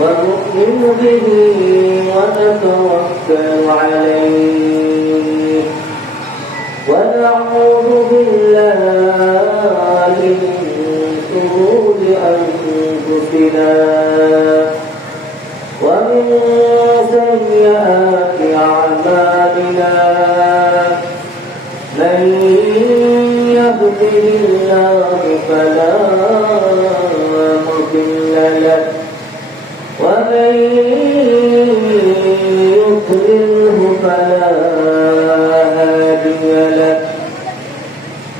ونؤمن به ونتوكل عليه ونعوذ بالله من شرور أنفسنا ومن سيئات أعمالنا من يهده الله فلا مضل له ومن يضلله فلا هادي له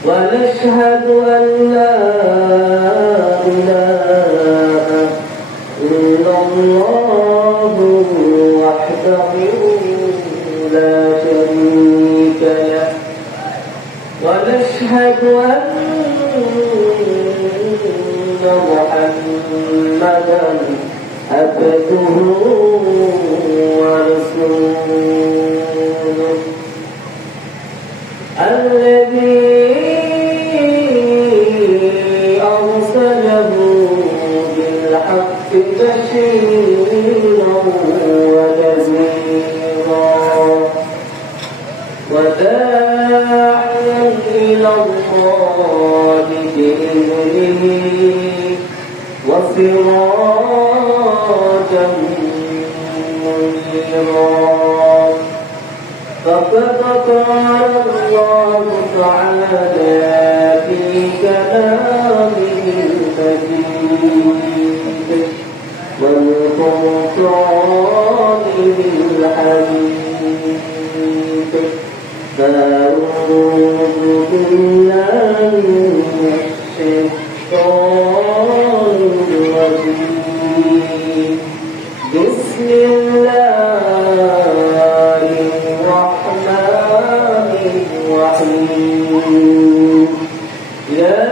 ونشهد أن لا إله إلا الله وحده لا شريك له ونشهد أن محمدا عبده ورسوله الذي أرسله بالحق بشيرا ونذيرا وداعيا إلى الله بإذنه وسراجا منيرا فقد قال الله تعالى في كلامه المجيد والفرقان الحميد فأعوذ بالله من الشيطان الرجيم بسم الله الرحمن الرحيم يا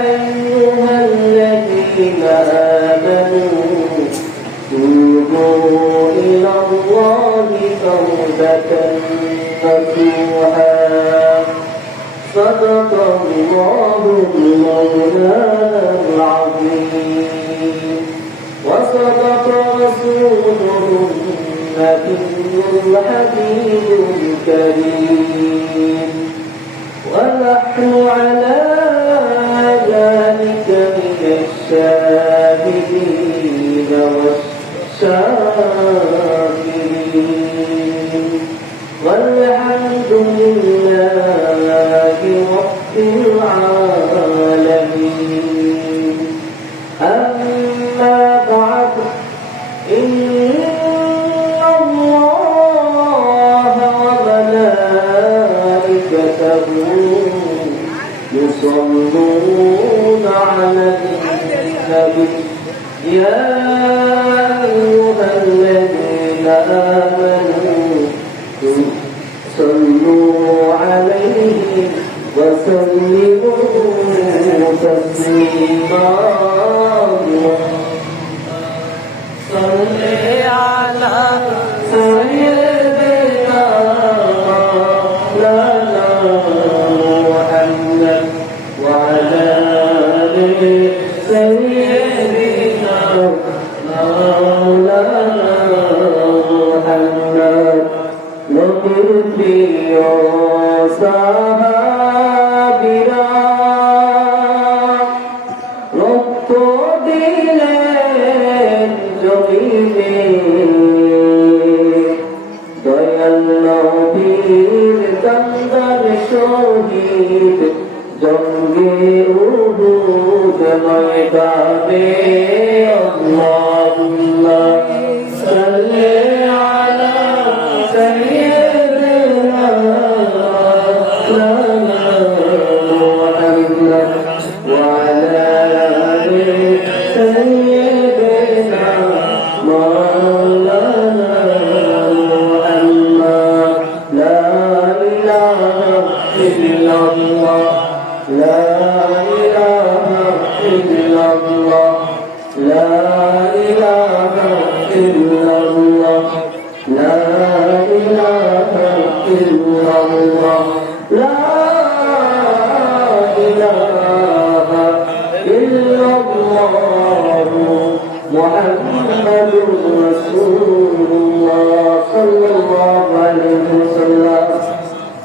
أيها الذين آمنوا توبوا إلى الله توبة نصوحا صدق الله مولانا العظيم وصدق رسوله النبي الحبيب الكريم ونحن على ذلك من الشاهدين والشاكرين والحمد لله رب العالمين أما بعد إن الله وملائكته يصلون على النبي يا أيها الذين آمنوا صلوا عليه وسلموا تسليما صل على سيدنا مولانا محمد وعلى آل سيدنا مولانا محمد نبي সাহাবীরা রক্ত দিলেন জমিনে দয়াল নবীর কান্দার শহীদ জঙ্গে উহুদ ময়দানে আল্লাহুম্মা সাল্লি আলা সাইয়্যিদিনা মুহাম্মাদুর রাসূলুল্লাহ সাল্লাল্লাহু আলাইহি ওয়াসাল্লাম।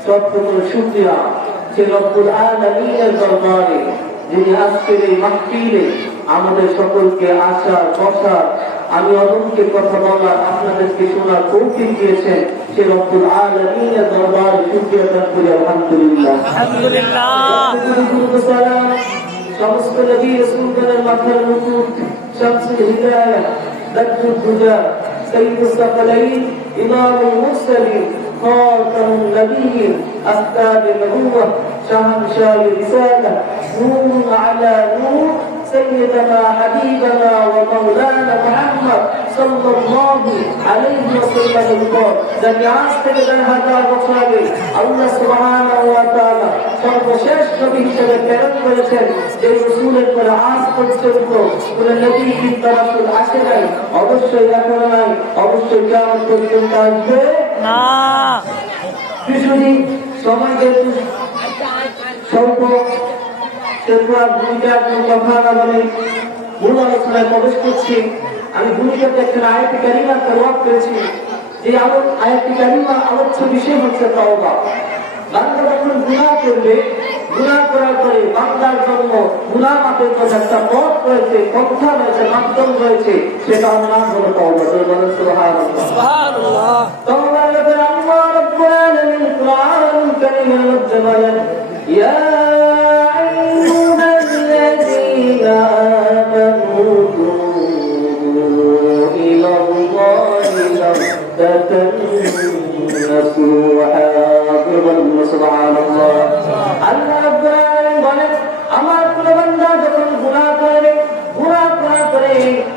সবটুকু শুকরিয়া সে রব্বুল আলামিনের দরবারে যিনি আজকের এই মাহফিলে আমাদের সকলকে আসার বসার, আমি অদমকে কথা বলার, আপনাদেরকে শোনার তৌফিক দিয়েছেন। সে রব্বুল আলামিনের দরবারে শুকরিয়া আদায় করি আলহামদুলিল্লাহ। আলহামদুলিল্লাহ। সমস্ত নবী রাসূলগণের মাথার মুকুট, শামসুল হিদায়াহ, বদরুদ দুজা, সাইয়্যিদুস সাকালাইন, ইমামুল মুরসালিন, খাতামুন নবিয়্যিন, আফতাবুন নবুওয়াহ, শাহনশাহ রিসালাহ, নূর আলা নূর, سيدنا حبيبنا ومولانا محمد صلى الله عليه وسلم যাকে আজ থেকে 1000 বছর আগে আল্লাহ সুবহানাহু ওয়া তাআলা সর্বশেষ নবী হিসেবে প্রেরণ করেছেন, যে রাসূলের পরে আজ পর্যন্ত কোন নবী কিংবা রাসূল আসে নাই, অবশ্যই এখনো নাই, অবশ্যই কিয়ামত পর্যন্ত আসবে না। কিছুদিন সময় যেহেতু স্বল্প, ভূমিকা কোনো কথা না বলে মূল আলোচনায় প্রবেশ করছি। আমি ভূমিকাতে একটা আয়াতে কারিমা তেলাওয়াত করেছি। যে আয়াতে কারিমা আলোচ্য বিষয় হচ্ছে তওবা। বান্দা যখন গুনাহ করবে, গুনাহ করার পরে বান্দার জন্য গুনাহ মাফের জন্য একটা পথ রয়েছে, পন্থা রয়েছে, মাধ্যম রয়েছে, সেটার নাম হলো তওবা। বলেন সুবহানাল্লাহ। সুবহানাল্লাহ। তওবার ব্যাপারে আল্লাহ রাব্বুল আলামিন কুরআনুল কারীমের মধ্যে বলেন, ইয়া আমার কোন বান্দা যখন গুনাহ করে, গুনাহ করার পরে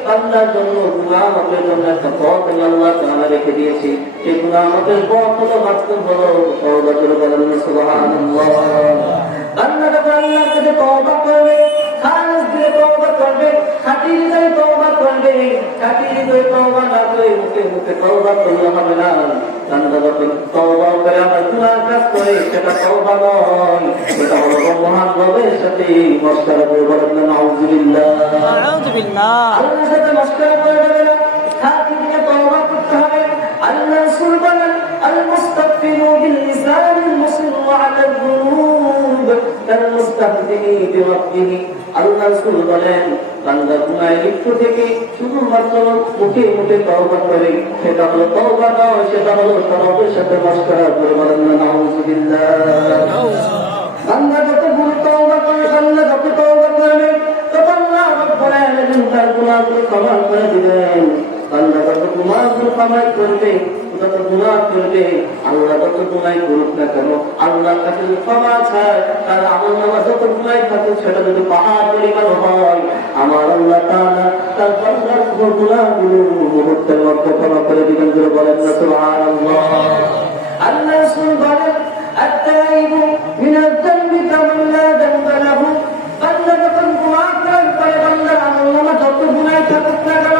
বান্দার জন্য গুনাহ মাফের জন্য একটা পথ আমি আল্লাহ তাআলা রেখে দিয়েছি। সেই গুনাহ মাফের পথ হলো মাধ্যম হলো তওবা। বলেন সুবহানাল্লাহ। বান্দা যখন আল্লাহর কাছে তওবা করবে, খালিস দিয়ে তওবা করবে, খাঁটি হৃদয়ে তওবা করবে, খাঁটি হৃদয়ে তওবা না করে মুখে মুখে তওবা করলে হবে না। বান্দা যখন তওবা করে আবার গুনাহ কাজ করে, সেটা তওবা নয়, সেটা হলো মহান রবের সাথে মশকরা করে। বলেন নাউযুবিল্লাহ। নাউযুবিল্লাহ। আল্লাহর সাথে মশকরা করে যাবে না, খাঁটি দিয়ে তওবা করতে হবে। আল্লাহ রাসূল বলেন, আল মুস্তাগফিরু বিল লিসানিল মুসলিম আলা যুনুব কাল মুস্তাহজিনি বিরাব্বিহি। আল্লাহ রাসূল বলেন, বান্দা গুনাহে লিপ্ত থেকে শুধুমাত্র মুখে মুখে তওবা করে, সেটা হলো তওবা নয়, সেটা হলো রবের সাথে মশকরা করে। বলেন নাউযুবিল্লাহ। বান্দা যত গুনাহ তওবা করে, বান্দা যত তওবা করবে, তত আল্লাহ রাব্বুল আলামিন তার গুনাহগুলো ক্ষমা করে দিবেন। বান্দা যত গুনাহগুলো ক্ষমা করবে, যত গুনাহ করবে, আল্লাহ যত গুনাহ করুক না কেন, আল্লাহর কাছে ক্ষমা চায়, তার আমলনামা যত গুনাহ থাকে সেটা যদি পাহাড় পরিমাণ হয়, আমার আল্লাহ তাআলা তার বান্দার গুনাহগুলো মুহূর্তের মধ্যে ক্ষমা করে দিবেন। বলেন না সুবহানাল্লাহ। আল্লাহ রাসূল বলেন, আত-তাইবু মিনাল যামবি কামান লা যামবা লাহু। বান্দা যখন গুনাহ করে, বান্দার আমলনামা যত গুনাহ থাকুক না কেন,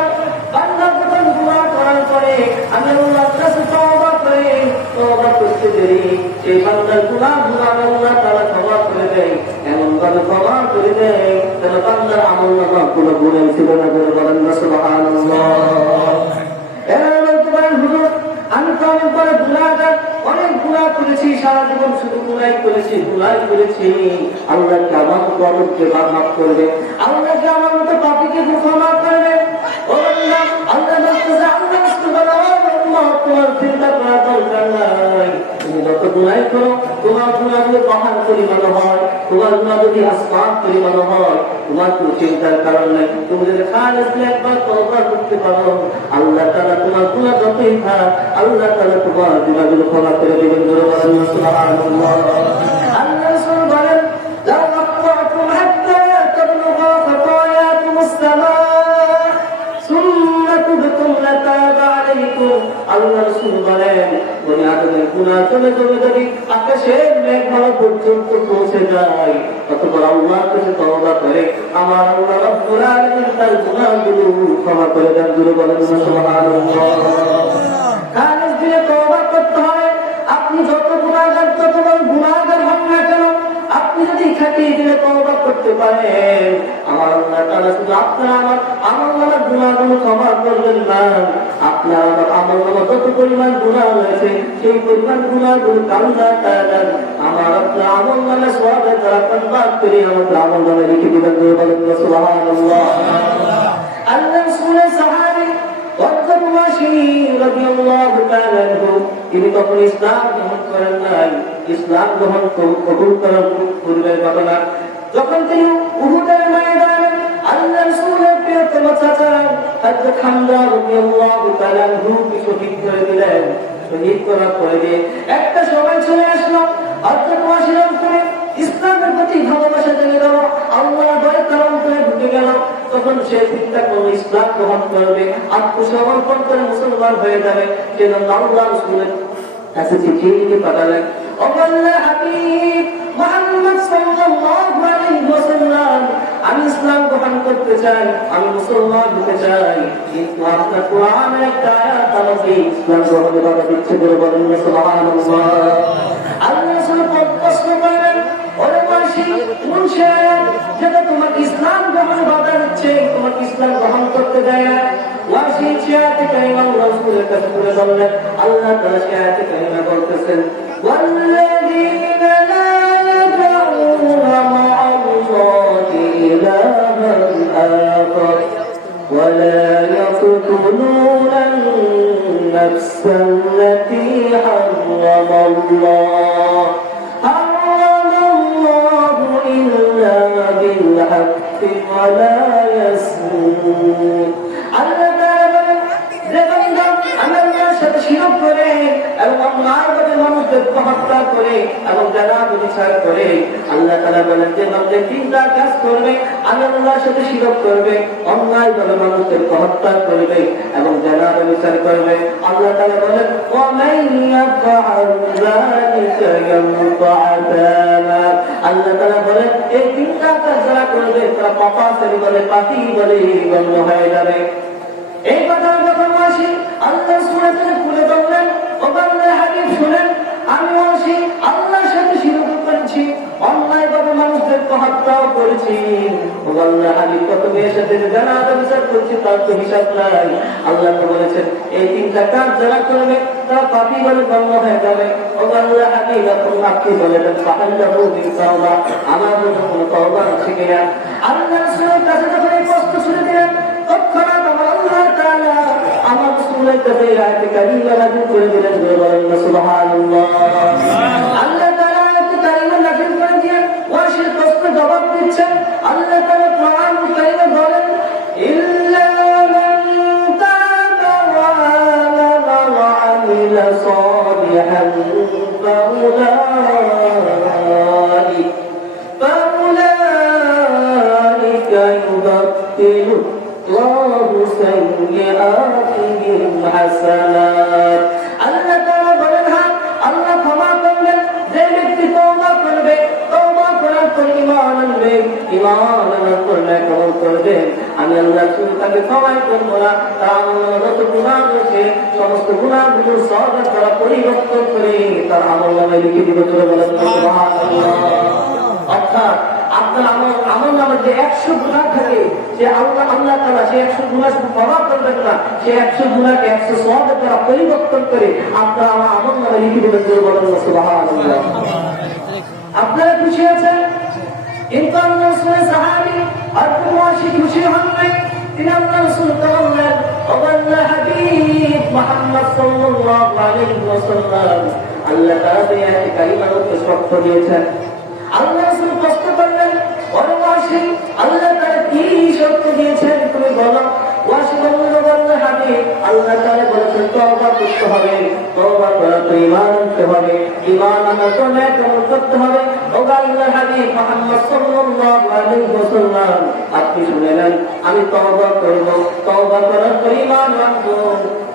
বান্দা যখন গুনাহ করার পরে আমি আল্লাহর কাছে তওবা করে, তওবা করতে দেরি, সেই বান্দার গুনাহগুলো আল্লাহ তাআলা ক্ষমা করে দেয়, এমন ভাবে ক্ষমা করে দেয় যেন বান্দার আমলনামা কোনো গুনাহ ছিল না। বলেন না সুবহানাল্লাহ। এরা বলতে পারেন, হুজুর আমি তো অনেক বড় গুনাহগার, অনেক গুনাহ করেছি, সারা জীবন শুধু গুনাহ করেছি, আল্লাহ কি আমার মতো অনেককে মাফ করবে? আল্লাহ কি আমার মতো পাপীকে ক্ষমা করবে? আল্লাহ বলতেছে, আল্লাহ তোমার চিন্তা করার দরকার নাই। তুমি যত গুনাহ করো, তোমার গুনাহ যদি পাহাড় পরিমাণ হয়, তোমার গুনাহ যদি আসমান পরিমাণ হয়, তোমার কোনো চিন্তার কারণ নাই। তুমি যদি খালিস একবার তওবা করতে পারো, আল্লাহ তাআলা তোমার গুনাহ যতই থাক, আল্লাহ তাআলা তোমার গুনাহগুলো ক্ষমা করে দিবেন। সুবহানাল্লাহ। আল্লাহ রাসূল বলেন, লা তাকতুম হাত্তা তাবলুগা খাতায়াকুমুস সামা সুম্মা তুবতুম লাতাবা আলাইকুম। আল্লাহ রাসূল বলেন, বনি আদমের গুনাহ চলে চলে যদি আকাশের মেঘমালা পর্যন্ত পৌঁছে যায়, অতঃপর আল্লাহর কাছে তওবা করে আমার আল্লাহ রাব্বুল আলামিন তার গুনাহগুলো ক্ষমা করে দেন। বলেন সুবহানাল্লাহ। খালিস দিয়ে তওবা করতে হয়। আপনি যত গুনাহগার, যত বড় গুনাহগার হন না কেন, আপনি যদি খাঁটি দিলে তওবা করতে পারেন, আমার আল্লাহ তাআলা শুধু আপনার আমার আল্লাহর গুনাহগুলো ক্ষমা করবেন না। আপনার আমলনামা যত পরিমাণ গুনাহ হয়েছে সেই পরিমাণ গুনাহগুলো আল্লাহ তাআলা আমার আপনার আমলনামা সওয়াবের দ্বারা কনভার্ট করে আমাদের আমলনামা লিখে দিবেন। বলেন সুবহানাল্লাহ। আল্লাহ রাসূলের সাহাবী তিনি তখন ইসলাম গ্রহণ করেন নাই। ইসলাম গ্রহণ কবুল করার পূর্বের ঘটনা, যখন তিনি উহুদের ময়দানে আল্লাহ রাসূলের প্রিয়তম চাচা হযরত হামজা রাদিয়াল্লাহু তাআলা আনহুকে শহীদ করে দিলেন। শহীদ করার পরে একটা সময় চলে আসলো, হযরত ওয়াসির করে ইসলামের প্রতি ভালোবাসা জেগে গেল, আল্লাহর ভয় কারণ করে ঢুকে গেল। তখন সে চিন্তা করলো ইসলাম গ্রহণ করবে, আত্মসমর্পণ করে মুসলমান হয়ে যাবে। সেজন্য আল্লাহ রাসূলের কাছে চিঠি লিখে পাঠালেন, ও আল্লাহর হাবিব মুহাম্মদ সাল্লাল্লাহু আলাইহি ওয়াসাল্লাম, আমি ইসলাম গ্রহণ করতে চাই, আমি মুসলমান হতে চাই, কিন্তু আপনার কোরআনের একটা আয়াত আমাকে ইসলাম গ্রহণে বাধা দিচ্ছে। বলে বলেন সুবহানাল্লাহ। আল্লাহ রাসূল প্রশ্ন করেন, ওরে ওয়াসি, কোন সে আয়াত যেটা তোমাকে ইসলাম গ্রহণে বাধা দিচ্ছে, তোমাকে ইসলাম গ্রহণ করতে দেয় না? ওয়াসি সে আয়াতে কারিমা রাসূলের কাছে তুলে ধরলেন। আল্লাহ তাআলা সে আয়াতে কারিমা বলতেছেন, ওয়াল্লাযীনা লা ইয়াদউনা মা'আল্লাহি ইলাহান আখার ওয়া লা ইয়াকতুলুনা আন-নাফসা আল্লাতী হারামাল্লাহ بالحق ولا يسمون। আল্লাহ তাআলা বলেন, যে বান্দা আল্লাহর সাথে শিরক করে এবং অন্যায়ভাবে মানুষদের হত্যা করে এবং যারা বিচার করে, আল্লাহ তাআলা বলেন যে বান্দা তিনটা কাজ করবে, আল্লাহর সাথে শিরক করবে, অন্যায়ভাবে মানুষদের হত্যা করবে এবং যারা বিচার করবে, আল্লাহ তাআলা বলেন ওয়া মান ইয়াফআল যালিকা ইয়ালকা আযাবা। আল্লাহ তাআলা বলেন এই তিনটা কাজ যারা করবে তারা পাপাচারী বলে, পাপী বলে গণ্য হয়ে যাবে। এই কথা যখন আসি আল্লাহ সূরাতে খুলে বললেন, ও বান্দা হাবিব শুনেন, আমি আসি আল্লাহর সাথে শিরক করেছি, অন্যায়ভাবে মানুষদের হত্যাও করেছি। ও বান্দা হাবিব কত মেয়ের সাথে যারা বিচার করছি তার তো হিসাব নাই। আল্লাহ তো বলেছেন এই তিনটা কাজ যারা করবে তারা পাপী বলে গণ্য হয়ে যাবে। ও বান্দা হাবিব এখন আপনি বলেন ফাআল্লাহু বিতাওবা, আমার জন্য কোনো তওবা আছে কিনা? আল্লাহ রাসূলের কাছে যখন এই প্রশ্ন শুনে দিলেন, তৎক্ষণাৎ আল্লাহ তাআলা আমার রাসূলের কাছে আয়াতে কারিমা নাযিল করে দিলেন। বলেন সুবহানাল্লাহ। আল্লাহ তাআলা আয়াতে কারিমা নাযিল করে দিয়ে ওয়াসির প্রশ্নের জবাব দিচ্ছেন। আল্লাহ তাআলা কোরআন কারিমে বলেন, ইল্লা মান তাবা ওয়া আমানা ওয়া আমিলা সালিহান ফাউলাইকা ইউবাদদিলু আল্লাহু সাইয়্যাতিহিম হাসানাত। আল্লাহ তাআলা বলেন, হ্যাঁ আল্লাহ ক্ষমা করবেন যে ব্যক্তি তওবা করবে, তওবা করার পর ঈমান আনবে, ঈমান আনার পর নেক আমল করবে, আমি আল্লাহ তাকে ক্ষমা করব না। তার যত গুনাহ আছে সমস্ত গুনাহগুলো সওয়াবের দ্বারা পরিবর্তন করে তার আমলনামায় লিখে দিব। বলেন সুবহানাল্লাহ। অর্থাৎ আপনার আমলনামায় যে 100 গুনাহ থাকে, যে আল্লাহ তাআলা সেই 100 গুনাহ ক্ষমা করবেন না, সেই 100 গুনাহকে 100 সওয়াবের দ্বারা পরিবর্তন করে আপনার আমার আমলনামায় লিখে দিবেন। বলেন সুবহানাল্লাহ। আপনারা খুশি আছেন? কিন্তু আল্লাহ রাসূলের সাহাবী আর ওয়াসি খুশি হন নাই। তিনি আল্লাহ রাসূলকে বললেন, ও আল্লাহর হাবিব মুহাম্মদ সাল্লাল্লাহু আলাইহি ওয়াসাল্লাম, আল্লাহ তাআলা এই আয়াতে কারিমার মধ্যে শর্ত দিয়েছেন। আল্লাহ রাসূল প্রশ্ন করলেন, ও ওয়াসি আল্লাহ তাআলা কি শর্ত দিয়েছেন তুমি বলো। ওয়াসি বলল, আল্লাহর হাবিব আল্লাহ তাআলা বলেছেন তওবা করতে হবে, তওবা করার পর ঈমান আনতে হবে, ঈমান আনার পর নেক আমল করতে হবে। ও আল্লাহর হাবিব মুহাম্মদ সাল্লাল্লাহু আলাইহি ওয়াসাল্লাম, আপনি শুনেলেন আমি তওবা করব, তওবা করার পর ঈমান আনবো,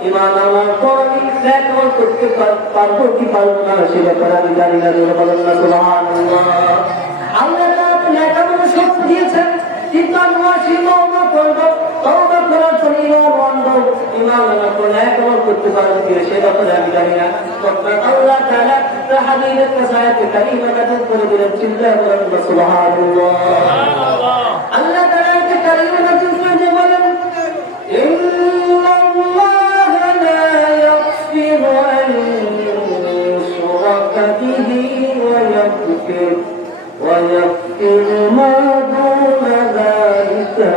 ঈমান আনার পর নেক আমল করতে পারবো কি পারবো না সে ব্যাপারে আমি জানি না। বলেন না সুবহানাল্লাহ। আল্লাহ তাআলা নেক আমল সব দিয়েছেন, কিন্তু আমি ওয়াসি তওবা করব, তওবা করার পর ঈমান আনবো, ঈমান আনার পর নেক আমল করতে পারবো কি সে ব্যাপারে আমি জানি না। তখন আল্লাহ তাআলা তার হাবিবের কাছে আয়াতে কারিমা নাযিল করে দিলেন। চিল্লায়ে বলেন সুবহানাল্লাহ। আল্লাহ তাআলা আয়াতে কারিমা নাযিল করে দিয়ে বলেন,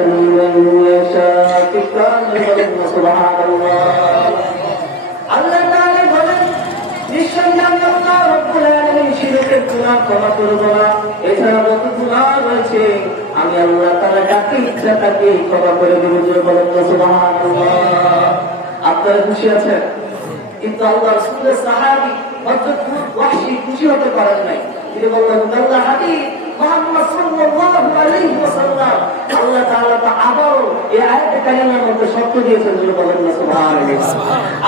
من يشاء سبحان الله আল্লাহ তাআলা বলেন নিশ্চয়ই আমি আল্লাহ রব্বুল আলামিন শিরকের গুনাহ ক্ষমা করব না এছাড়া যত গুনাহ রয়েছে আমি আল্লাহ তাআলা যাকে ইচ্ছা তাকে ক্ষমা করে দেব জোরে বলেন সুবহানাল্লাহ আপনারা খুশি আছেন কিন্তু আল্লাহ রাসূলের সাহাবী হযরত ওয়াহশী খুশি হতে পারেন নাই তিনি বললেন আল্লাহ হাবিব মুহাম্মদ সাল্লাল্লাহু আলাইহি ওয়াসাল্লাম আল্লাহ তাআলা তো আবারো এই আয়াতে কারিমার মধ্যে শর্ত দিয়েছেন জোরে বলেন সুবহানাল্লাহ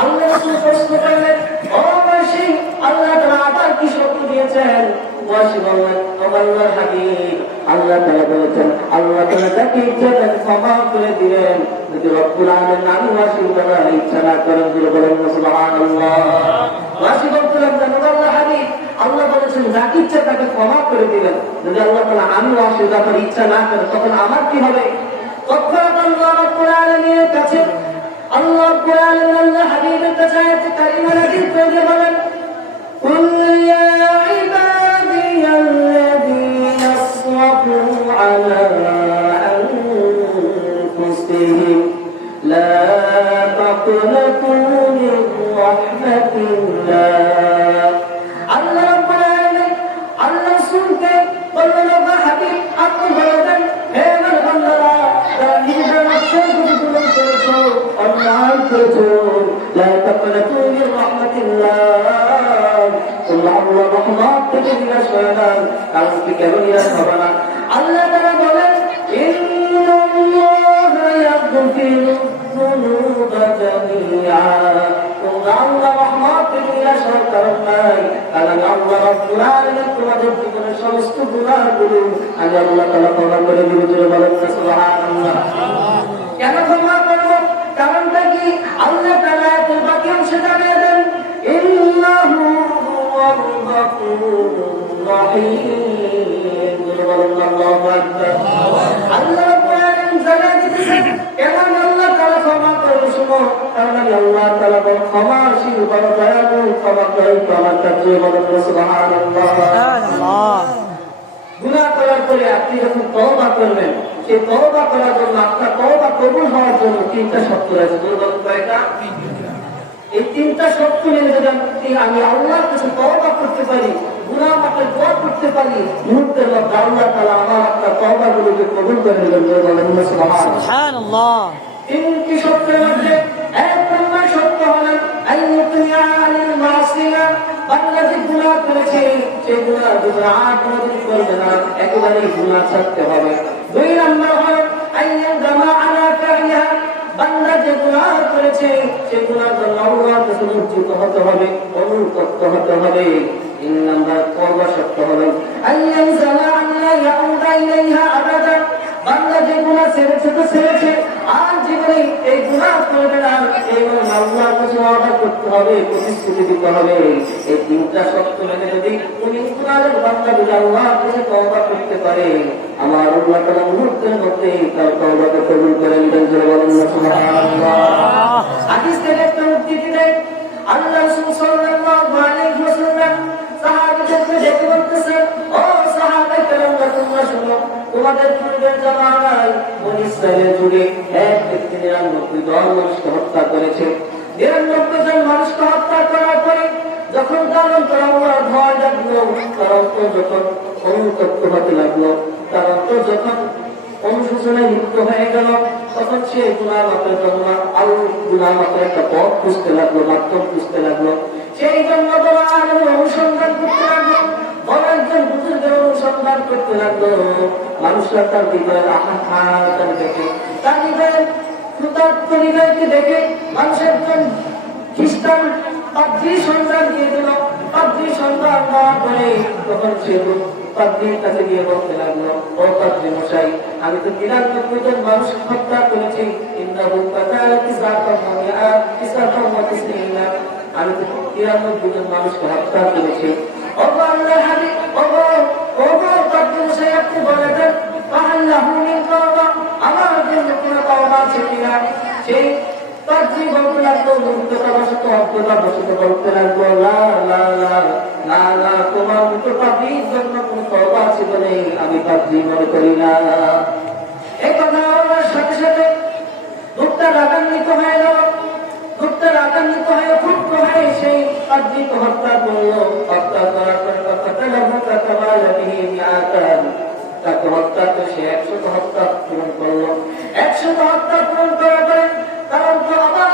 আল্লাহ রাসূল প্রশ্ন করলেন ও ওয়াহশী আল্লাহ তাআলা আবার কি শর্ত দিয়েছেন ওয়াহশী বললেন ও আল্লাহর হাবিব আল্লাহ তাআলা বলেছেন আল্লাহ তাআলা যাকে ইচ্ছা তাকে ক্ষমা করে দিবেন যদি রব্বুল আলামিন আমি ওয়াহশী তাআলা ইচ্ছা না করেন জোরে বলেন সুবহানাল্লাহ ওয়াহশী বললেন আল্লাহর হাবিব আল্লাহ বলেছেন যাকে ইচ্ছা তাকে ক্ষমা করে দিবেন যদি আল্লাহ তাআলা আমি ওয়াহশী তাআলার ইচ্ছা না করে তখন আমার কি হবে তখন আল্লাহ রব্বুল আলামিনের কাছে আল্লাহ রব্বুল আলামিন আল্লাহ হাবিবের কাছে আয়াত কারিমা নাযিল করে বলেন কুল ইয়া ইবাদিয়াল্লাযীনা আসরাফু আলা আনফুসিহিম লা তাকনাতু মির রাহমাতিল্লাহ আল্লাহ রব্বুল আলামিন আল্লাহ রাসূলকে বললেন ও হাবিব আপনি বলেন হে আমার বান্দারা যারা নিজেদের নফসের প্রতি জুলুম করেছো অন্যায় করেছো লা তাকনাতু মির রাহমাতিল্লাহ তোমরা আল্লাহর রহমত থেকে নিরাশ হবে না কারণ কি কেন নিরাশ হবে না আল্লাহ তাআলা বলেন ইন্নাল্লাহা ইয়াগফিরু যুনুবা জামিআ তোমরা আল্লাহর রহমত থেকে নিরাশ হওয়ার কারণ নাই কারণ আল্লাহ রাব্বুল আলামিন তোমাদের জীবনের সমস্ত গুনাহগুলো আমি আল্লাহ তাআলা ক্ষমা করে দিব জোরে বলেন সুবহানাল্লাহ কেন ক্ষমা করব কারণটা কি আল্লাহ তাআলা এর বাকি অংশ জানিয়ে দেন ইন্নাহু হুয়াল গফুরুর রহিম জোরে বলেন আল্লাহু আকবার আল্লাহ রাব্বুল আলামিন জানিয়ে দিতেছেন কেমন আল্লাহ তাআলা ক্ষমা করবে শুনো কারণ আল্লাহ তাআলা বড় ক্ষমাশীল বড় দয়ালু ক্ষমা করে আমার কাছে বলেন সুবহানাল্লাহ সুবহানাল্লাহ গুনাহ করার পরে আপনি যখন তওবা করবেন সেই তওবা করার জন্য আপনার তওবা কবুল হওয়ার জন্য তিনটা শর্ত রয়েছে বলুন কয়টা এই তিনটা শর্ত নিয়ে যদি আমি আল্লাহর কাছে তওবা করতে পারি গুনাহ মাফের দোয়া করতে পারি মুহূর্তের মধ্যে আল্লাহ তাআলা আমার আপনার তওবাগুলোকে কবুল করে নেবেন বলেন সুবহানাল্লাহ তিনটি শর্তের মধ্যে এক নম্বর শর্ত হলো আইয়ুকিয়া আনিল মাসিয়া বান্দা যে গুনাহ করেছে সেই গুনাহ আর কোনোদিন করবে না একেবারে গুনাহ ছাড়তে হবে দুই নম্বর হলো আইয়াজামা আলা কারিহা বান্দা যে গুনাহ করেছে সেই গুনাহর জন্য আল্লাহর কাছে লজ্জিত হতে হবে অনুতপ্ত হতে হবে তিন নম্বর তওবা শর্ত হলো আইয়াজামা আলা ইয়াউদা ইলাইহা আবাদা বান্দা যে গুনাহ ছেড়েছে তো ছেড়েছে আর জীবনে এই গুনাহ করবে না এই আল্লাহর কাছে ওয়াদা করতে হবে প্রতিশ্রুতি দিতে হবে এই তিনটা শর্ত মেনে যদি উনি গুনাহের বান্দা যদি আল্লাহর কাছে তওবা করতে পারে আমার আল্লাহ তাআলা মুহূর্তের মধ্যে তার তওবাকে কবুল করে নেবেন জোরে বলেন সুবহানাল্লাহ হাদিস থেকে একটা উদ্ধৃতি দেন আল্লাহ রাসূল সাল্লাল্লাহু আলাইহি ওয়াসাল্লাম সাহাবাদেরকে ডেকে বলতেছেন ও সাহাবায়ে কেরাম তোমরা শুনো তোমাদের পূর্বের জামানায় বনী ইসরাইলের যুগে এক ব্যক্তি 99 জন মানুষকে হত্যা করেছে 99 জন মানুষকে হত্যা করার পরে যখন তার অন্তর আল্লাহর ভয় জাগলো তার অন্তর যখন অনুতপ্ত হতে লাগলো তার অন্তর যখন অনুশোচনায় লিপ্ত হয়ে গেল তখন সে গুনাহ মাফের জন্য গুনাহ মাফের একটা পথ খুঁজতে লাগলো মাধ্যম খুঁজতে লাগলো সেই জন্য বলা অনুসন্ধান করতে লাগলো বড় একজন বুজুর্গের অনুসন্ধান করতে লাগলো মানুষরা তার হৃদয়ের আহার দেখে তার হৃদয়ের ক্ষুধার্ত হৃদয়কে দেখে মানুষ একজন খ্রিস্টান পাদ্রী সন্ধান দিয়ে দিল পাদ্রী সন্ধান দেওয়ার পরে তখন সে পাদ্রীর কাছে গিয়ে বলতে লাগলো ও পাদ্রী মশাই আমি তো 99 জন মানুষ হত্যা করেছি আমি তো 93 জন মানুষকে হত্যা করেছি আপনি বলে দেন আমার জন্য কোন পাওনা আছে কিনা সেই পাদ্রী বলতে লাগলো মুক্ততা বসত অজ্ঞতা বসত বলতে লাগলো না তোমার মতো পাদ্রীর জন্য কোন তওবা আছে বলে আমি পাদ্রী মনে করি না এই কথা বলার সাথে সাথে লোকটা রাগান্বিত হয়ে গেল। লোকটা রাগান্বিত হয়ে ক্ষুব্ধ হয়ে সেই পাদ্রীকে হত্যা করলো। হত্যা করার পর তাকে হত্যা করে সে 100 হত্যা পূরণ করলো। 100 হত্যা পূরণ করার পরে কারণ তো আবার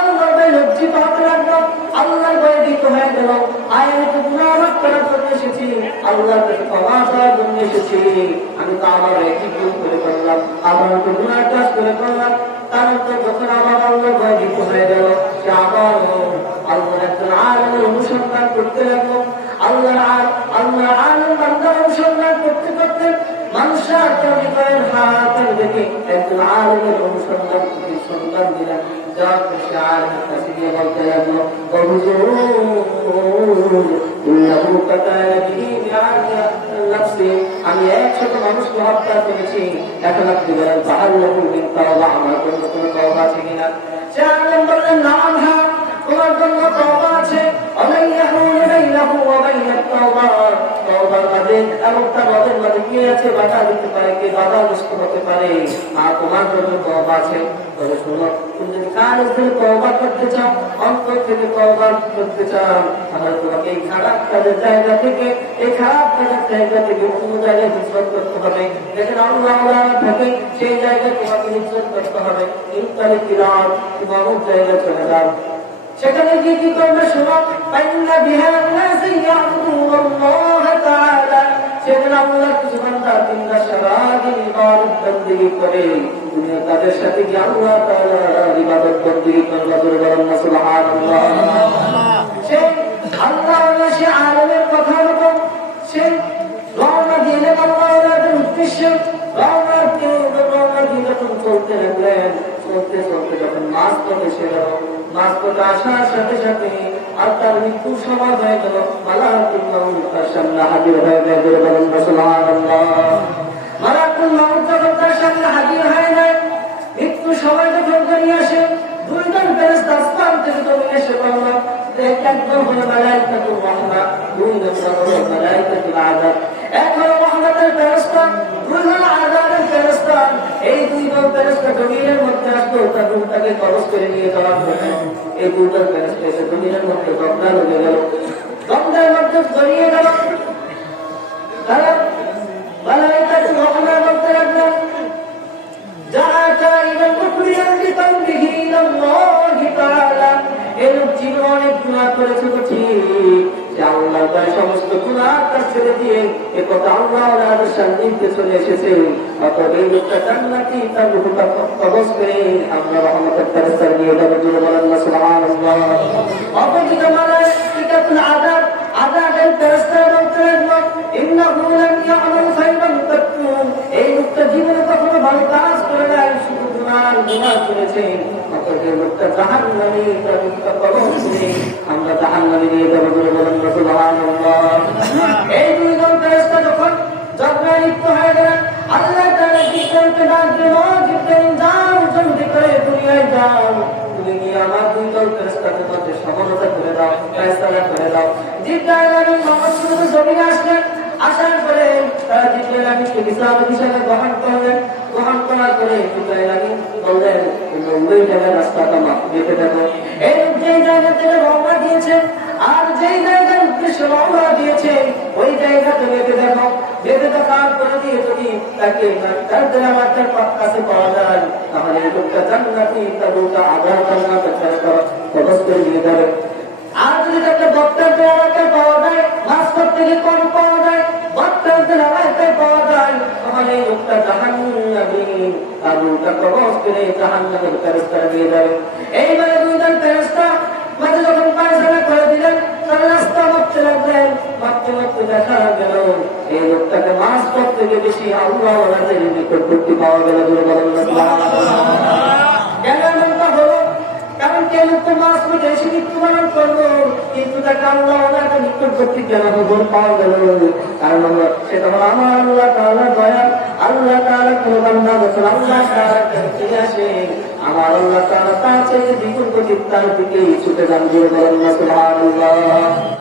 লজ্জিত হতে লাগলো, আল্লাহর ভয়ে ভীত হয়ে গেল। আমি তো গুনাহ করার জন্য এসেছি, আল্লাহর কাছে ক্ষমা চাওয়ার জন্য এসেছি, আমি তো আমার একই ভুল করে করলাম, আবার তো গুনাহ কাজ করে করলাম। কারণ তো যখন আবার আল্লাহর ভয়ে ভীত হয়ে গেল, সে আবার আল্লাহর একজন আলেমের অনুসন্ধান করতে লাগলো। আল্লাহ আলেম বান্দার অনুসন্ধান করতে করতে মানুষের হৃদয়ের হাতের দেখে একজন আলেমের অনুসন্ধান দিলেন। যখন সে আলেমের কাছে গিয়ে বলতে লাগলো, আমি 100 মানুষকে হত্যা করেছি, এখন আপনি বলেন আমার জন্য কোনো তওবা আছে কিনা? সে আলেম বললেন, নাম, হ্যাঁ তোমার জন্য তওবা আছে। এবং তার রবের মাঝে কি আছে, বাধা দিতে পারে, কে বাধাগ্রস্ত হতে পারে, আর তোমার জন্য তওবা আছে। তবে শোনো, তুমি যদি কাজ থেকে তওবা করতে চাও, অন্তর থেকে তওবা করতে চাও, তাহলে তোমাকে এই খারাপ কাজের জায়গা থেকে, এই খারাপ কাজের জায়গা থেকে অন্য জায়গায় হিজরত করতে হবে। যেখানে আল্লাহ থাকে সেই জায়গায় তোমাকে হিজরত করতে হবে। ইনকালে কিরাত, তুমি অমুক জায়গায় চলে যাও, সেখানে গিয়ে কি করবে? শোনো, সেখানে আল্লাহ কিছু বান্দা দিনরা সারাদিন ইবাদত বন্দেগী করে, দুনিয়া তাদের সাথে গিয়ে আল্লাহ তাআলার ইবাদত বন্দেগী করবে। সুবহানাল্লাহ। সে আল্লাহ সে আলেমের কথা মতো সে রওনা দিলেন আল্লাহর উদ্দেশ্যে। রওনা দিয়ে যখন চলতে লাগলেন, চলতে চলতে যখন মাঝ পথে এসে গেল, মাঝ পথে আসার সাথে সাথে আর তার মৃত্যুর সময় হয়ে গেল, মালাকুল মাউত তার সামনে হাজির হয়ে গেল। বলেন সুবহানাল্লাহ। মালাকুল মাউত যখন তার সামনে হাজির হয়ে যায়, মৃত্যুর সময় যখন গড়িয়ে আসে, দুইজন ফেরেশতা আসমান থেকে জমিনে এসে পড়ল। একজন হলো মালাইকাতুর রাহমা, দুই নম্বর হলো মালাইকাতুল আযাব। এক হলো রহমতের ফেরেশতা, দুই হলো আযাবের ফেরেশতা। এই দুইজন ফেরেশতা জমিনের মধ্যে আসতো তার রূহটাকে কবজ করে নিয়ে যাওয়ার জন্য। এই দুইজন ফেরেশতা এসে জমিনের মধ্যে দগ্ধ হয়ে গেল, দগ্ধের মধ্যে জড়িয়ে গেল। তারা মালাইকাতুর রাহমা বলতে লাগলো, যারা ইমান মুখরিয়ান বিতানবিহি ইলাল্লাহি তাআলা, এই লোক জীবনে অনেক গুনাহ করেছে তো ঠিক, সে আল্লাহর ভয়ে সমস্ত গুনাহ তার ছেড়ে দিয়ে এ কথা আল্লাহর সান্নিধ্যে চলে এসেছে। অতএব এই লোকটা জান্নাতি, তার রূহটা কবজ করে আমরা রহমতের ফেরেশতা নিয়ে যাব। বলেন না সুবহানাল্লাহ। অপরিচিত মালাইকাতুল আযাব, আযাবের ফেরেশতা বলতে লাগলো, ইন্নাহু লাম ইয়া'মাল খায়রান কাত্তু, এই লোকটা জীবনে কখনো ভালো কাজ করে নাই, শুধু গুনাহ করেছে। অতএব এই লোকটা জাহান্নামী, তার রূহটা কবজ করে আমরা জাহান্নামে নিয়ে যাব। বলেন না সুবহানাল্লাহ। এই দুইজন ফেরেশতা যখন যজ্ঞে লিপ্ত হয়ে গেলেন, আল্লাহ তাআলা জিবরাইলকে ডাক দিল, জিবরাইল যাও, জলদি করে দুনিয়ায় যাও, তুমি গিয়ে আমার দুইজন ফেরেশতাকে মধ্যে সমানতা করে দাও, ফয়সালা করে দাও। জিবরাইল আলাইহিস সালাম জমিনে আসলেন, আসার পরে তারা জিবরাইল আলাইহিসকে বিছানা হিসেবে গ্রহণ করলেন। গ্রহণ করার পরে জিবরাইল আলাইহিস বললেন, ওই জায়গায় রাস্তাটা মাপ যেতে দেবো। এই যে জায়গা থেকে রওনা দিয়েছে আর যেই জায়গার উদ্দেশ্যে রওনা দিয়েছে ওই জায়গাতে বেঁধে দেখো, বেঁধে দেখার পরে দিয়ে যদি তাকে তার দেওয়ার কাছে পাওয়া যায়, তাহলে এই লোকটা জান্নাতি, তার লোকটা আধার জান্নাতের ফেরেশতা কবজ করে নিয়ে যাবে। আর যদি তাকে বক্তার দেওয়াকে পাওয়া যায়, মাস্টার থেকে কম পাওয়া যায়, বক্তার দেওয়াকে পাওয়া যায়, তাহলে এই লোকটা জাহান্নামী, তার লোকটা কবজ করে জাহান্নামের ফেরেশতা নিয়ে যাবে। এইবারে দুইজন ফেরেশতা মাঝে যখন পায়খানা করে দিলেন, তার রাস্তা মাপতে লাগলেন, মাপতে মাপতে দেখা গেল এই লোকটাকে মাছ পথ থেকে বেশি আল্লাহর নিকটবর্তী পাওয়া গেল। কেন এমনটা হলো? কারণ কে লোকটা মাছ পথে এসে মৃত্যুবরণ করলো, কিন্তু তাকে আল্লাহর নিকটবর্তী কেন খবর পাওয়া গেল? কারণ সেটা হলো আমার আল্লাহ তাআলার দয়া। আল্লাহ তাআলা কোন বান্দা যখন আল্লাহ তাআলার কাছে ফিরে আসে, আমার আল্লাহ তাআলা তার চেয়ে দ্বিগুণ গতিতে তার দিকেই ছুটে যান। বলেন না সুবহানাল্লাহ।